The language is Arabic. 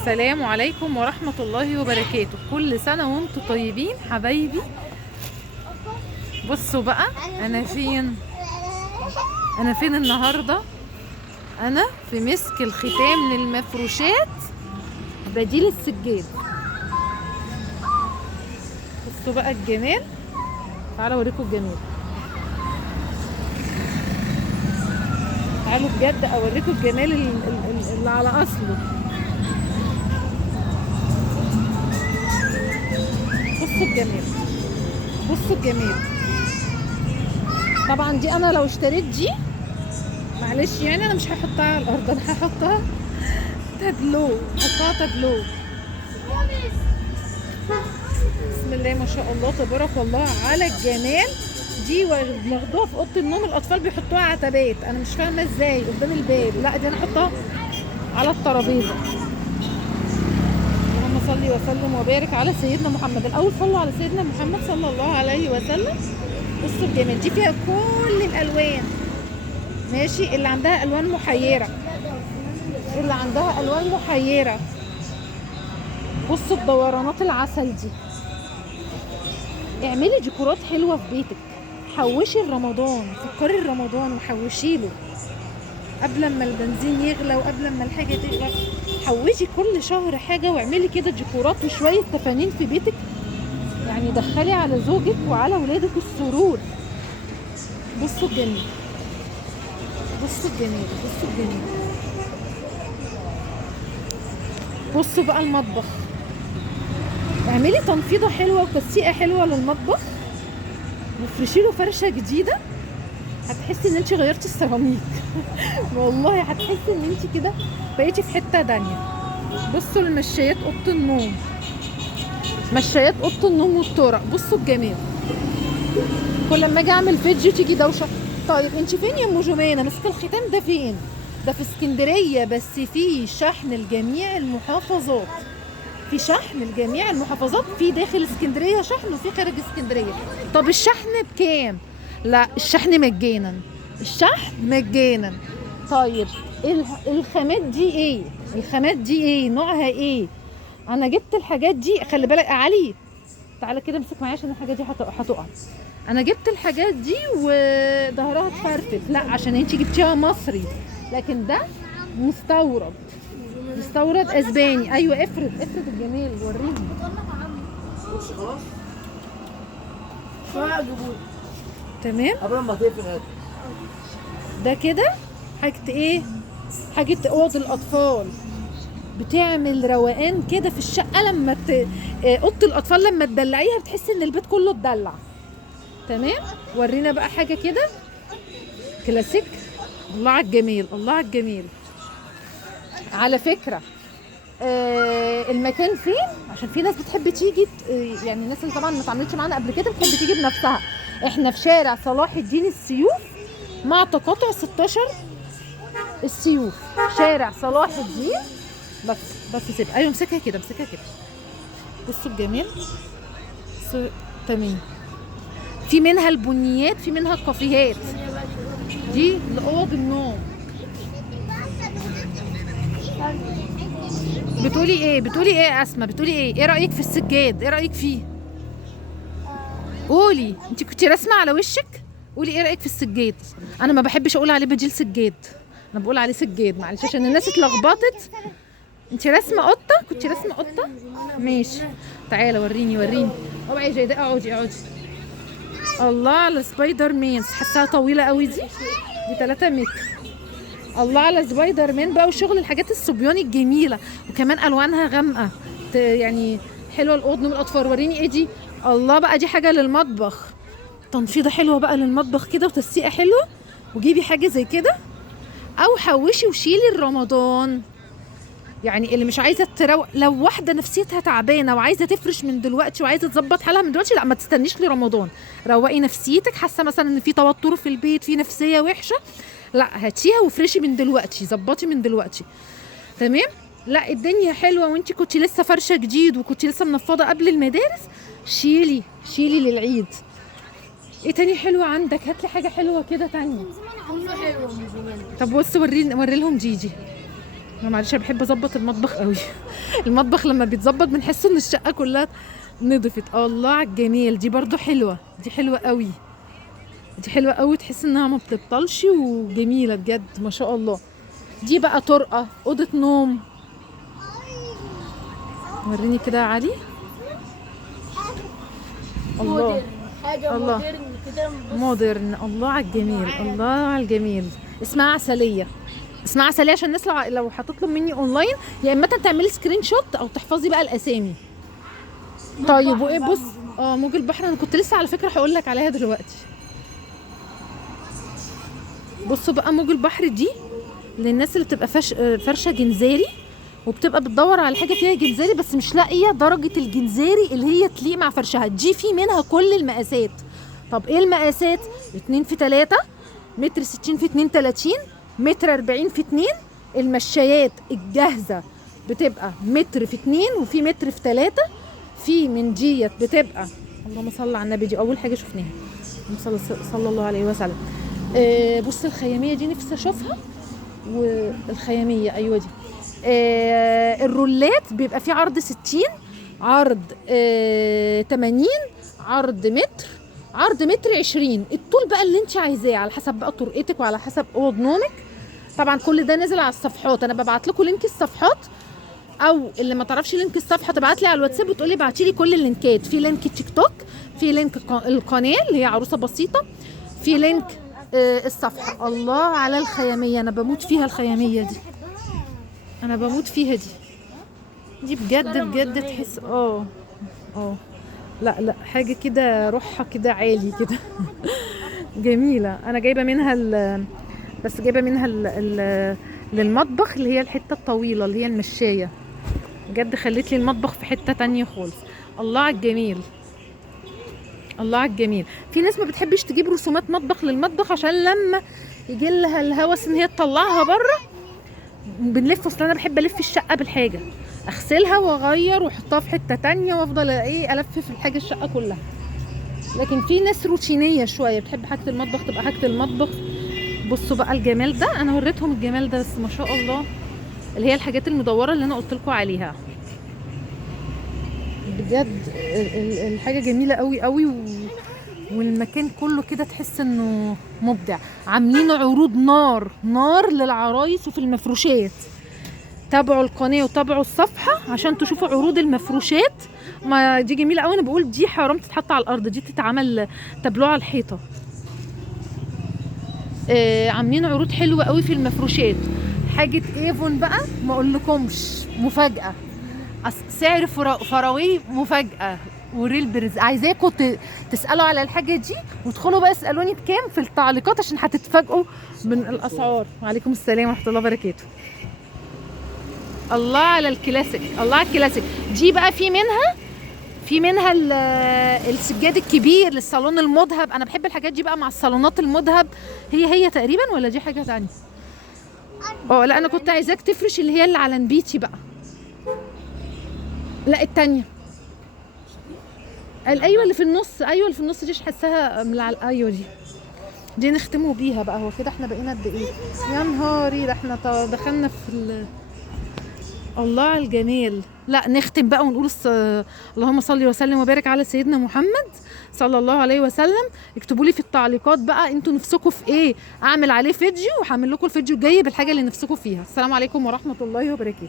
السلام عليكم ورحمة الله وبركاته. كل سنة وانتم طيبين حبايبي. بصوا بقى انا فين النهاردة. انا في مسك الختام للمفروشات بديل السجاد. بصوا بقى الجمال، تعالوا اوريكم الجمال. تعالوا بجد اوريكم الجمال اللي على اصله. بصوا الجمال، بصوا الجمال. طبعا دي انا لو اشتريت دي معلش يعني انا مش هحطها على الارض، انا هحطها تابلو، هحطها تابلو. بسم الله ما شاء الله تبارك الله على الجمال. دي بياخدوها في اوضه النوم، الاطفال بيحطوها عتبات، انا مش فاهمه ازاي قدام الباب. لا دي انا احطها على الترابيزه. اللهم صل وسلم وبارك على سيدنا محمد. الاول صلوا على سيدنا محمد صلى الله عليه وسلم. بصوا الجمال، دي فيها كل الالوان ماشي. اللي عندها الوان محيره، اللي عندها الوان محيره. بصوا الدورانات العسل دي. اعملي ديكورات حلوه في بيتك، حوشي رمضان، فكري رمضان وحوشي له قبل ما البنزين يغلى وقبل ما الحاجه تغلى. حوشي كل شهر حاجه واعملي كده ديكورات وشويه تفانين في بيتك، يعني دخلي على زوجك وعلى ولادك السرور. بصوا الجميل، بصوا الجميل، بصوا الجميل. بصوا بقى المطبخ، اعملي تنفيضه حلوه وتسقيقه حلوه للمطبخ وافرشي له فرشه جديده. هتحسي ان انت غيرتي السيراميك والله هتحسي ان انت كده بقيتي في حته تانيه. بصوا المشايات اوضه النوم، مشايات اوضه النوم والطرق. بصوا الجمال. كل لما اجي اعمل فيديو تيجي دوشه. طيب انت فين يا ام جمانه؟ ماسكه الختام ده فين؟ ده في اسكندريه، بس في شحن لجميع المحافظات، في شحن لجميع المحافظات، في داخل اسكندريه شحن وفي خارج اسكندريه. طب الشحن بكام؟ لا الشحن مجانا، الشحن مجانا. طيب الخامات دي ايه؟ الخامات دي ايه؟ نوعها ايه؟ انا جبت الحاجات دي، خلي بالك يا علي تعالى كده امسك معايا عشان الحاجات دي هتقع. انا جبت الحاجات دي وظهرها اتفرفت، لا عشان انتي جبتيها مصري، لكن ده مستورد، مستورد اسباني. ايوه افرد الجمال وريني. خلاص شويه جيبولي تمام قبل ما تقفل. ده كده حاجة ايه؟ حاجة اوض الاطفال، بتعمل روقان كده في الشقة. لما اوضة الاطفال لما تدلعيها بتحسي ان البيت كله اتدلع. تمام. ورينا بقى حاجة كده كلاسيك. الله على الجميل، الله على الجميل. على فكرة المكان فين؟ عشان في ناس بتحب تيجي يعني الناس اللي طبعا ما اتعاملتش معانا قبل كده بتحب تيجي بنفسها. احنا في شارع صلاح الدين السيوف مع تقاطع 16 السيوف. شارع صلاح الدين. بس سيبها. ايوه امسكها كده، امسكها كده. بصوا الجمال. تمام. في منها البنيات، في منها الكافيهات. دي لاوض النوم. بتقولي ايه؟ بتقولي ايه يا اسماء؟ بتقولي ايه؟ ايه رايك في السجاد؟ ايه رايك فيه؟ قولي، انت كنتي راسمه على وشك؟ قولي ايه رايك في السجاد. انا ما بحبش اقول عليه بديل سجاد، انا بقول عليه سجاد معلش عشان الناس اتلخبطت. انت راسمه قطه؟ كنتي راسمه قطه؟ ماشي. تعالى وريني. اوعي يا جيداء، اقعدي. الله على سبايدر مان، حاساها طويله قوي دي 3 متر. الله على سبايدر مان بقى، وشغل الحاجات الصبياني الجميله، وكمان الوانها غامقه يعني حلوه. الاوض نوم الاطفال. وريني ايه دي. الله بقى، دي حاجه للمطبخ، تنفيضه حلوه بقى للمطبخ كده وتسقيقه حلوه. وجيبي حاجه زي كده او حوشي وشيلي رمضان. يعني اللي مش عايزه تروق، لو واحده نفسيتها تعبانه وعايزه تفرش من دلوقتي وعايزه تظبط حالها من دلوقتي، لا ما تستنيش لرمضان. روقي نفسيتك، حاسه مثلا ان في توتر في البيت، في نفسيه وحشه، لا هاتيها وفرشي من دلوقتي، ظبطي من دلوقتي. تمام. لا الدنيا حلوه وانت كنتي لسه فرشه جديد وكنتي لسه منفضه قبل المدارس، شيلي للعيد. ايه تاني حلوه عندك؟ هاتلي حاجه حلوه كده تانية. كله حلو من زمان. طب بص وري لهم جيجي. انا معلش أنا بحب اظبط المطبخ قوي. المطبخ لما بيتظبط بنحس ان الشقه كلها نضفت. الله على الجميل، دي برضو حلوه، دي حلوه قوي، دي حلوه قوي، تحس انها ما بتبطلش وجميله بجد ما شاء الله. دي بقى طرقه، اوضه نوم. وريني كده يا علي. الله مودرن، حاجه الله. مودرن كده. مودرن. الله على الجميل، الله على الجميل. اسمها عسليه، اسمها عسليه عشان الناس لو هتطلب مني اونلاين يا اما تعملي سكرين شوت او تحفظي بقى الاسامي. طيب وايه بص، موج البحر انا كنت لسه على فكره هقول لك عليها دلوقتي. بصوا بقى موج البحر دي للناس اللي بتبقى فرشه جنزاري وبتبقى بتدور على حاجه فيها جنزاري بس مش لاقيه درجه الجنزاري اللي هي تليق مع فرشها. دي في منها كل المقاسات. طب ايه المقاسات؟ 2 في 3 متر 60 في 32 متر 40 في 2. المشايات الجاهزه بتبقى متر في 2 وفي متر في 3. في من ديت بتبقى، اللهم صل على النبي، دي اول حاجه شفناها صلى الله عليه وسلم. بص الخياميه دي نفسي اشوفها، والخياميه ايوه دي. الرولات بيبقى فيه عرض 60، عرض 80، عرض متر، عرض متر 20. الطول بقى اللي انت عايزاه على حسب بقى طرقتك وعلى حسب اوض نومك. طبعا كل ده نازل على الصفحات، انا ببعت لكم لينك الصفحات، او اللي ما تعرفش لينك الصفحه تبعت لي على الواتساب وتقولي ابعتي لي كل اللينكات. في لينك تيك توك، في لينك القناه اللي هي عروسه بسيطه، في لينك الصفحه. الله على الخياميه، انا بموت فيها الخياميه دي، انا بموت فيها دي بجد بجد. تحس لا حاجه كده روحها كده عالي كده. جميله. انا جايبه منها بس جايبه منها للمطبخ اللي هي الحته الطويله اللي هي المشايه. بجد خليت لي المطبخ في حته تانية خالص. الله على الجميل، الله على الجميل. في ناس ما بتحبش تجيب رسومات مطبخ للمطبخ عشان لما يجي لها الهوس ان هي تطلعها بره بنلف. اصل انا بحب الف الشقه بالحاجه، اغسلها واغير واحطها في حته تانية وافضل الف في الحاجه الشقه كلها. لكن في ناس روتينيه شويه بتحب حاجه المطبخ تبقى حاجه المطبخ. بصوا بقى الجمال ده، انا وريتهم الجمال ده بس ما شاء الله، اللي هي الحاجات المدوره اللي انا قلت لكم عليها. بجد الحاجه جميله قوي قوي، والمكان كله كده تحس انه مبدع. عاملين عروض نار للعرايس وفي المفروشات. تابعوا القناه وتابعوا الصفحه عشان تشوفوا عروض المفروشات. ما دي جميله قوي، انا بقول دي حرام تتحط على الارض، دي تتعمل تابلوه على الحيطه. عاملين عروض حلوه قوي في المفروشات. حاجه ايفون بقى ما اقولكمش مفاجاه، سعر فراوي مفاجاه. وريل برز عايزاكم تسالوا على الحاجه دي وادخلوا بقى اسالوني بكام في التعليقات عشان هتتفاجئوا من الاسعار. وعليكم السلام ورحمه الله وبركاته. الله على الكلاسيك، الله على الكلاسيك. دي بقى في منها السجاد الكبير للصالون المذهب. انا بحب الحاجات دي بقى مع الصالونات المذهب. هي تقريبا ولا دي حاجه ثانيه؟ لا انا كنت عايزاك تفرش اللي هي اللي على نبيتي بقى. لا الثانيه، ايوه اللي في النص، ايوه اللي في النص دي حاساها ايوه دي نختموا بيها بقى. هو كده احنا بقينا قد ايه؟ يا نهاري، ده احنا دخلنا في الله على الجمال. لا نختم بقى ونقول اللهم صل وسلم وبارك على سيدنا محمد صلى الله عليه وسلم. اكتبوا لي في التعليقات بقى انتوا نفسكم في ايه اعمل عليه فيديو، وهعمل لكم الفيديو الجاي بالحاجه اللي نفسكم فيها. السلام عليكم ورحمه الله وبركاته.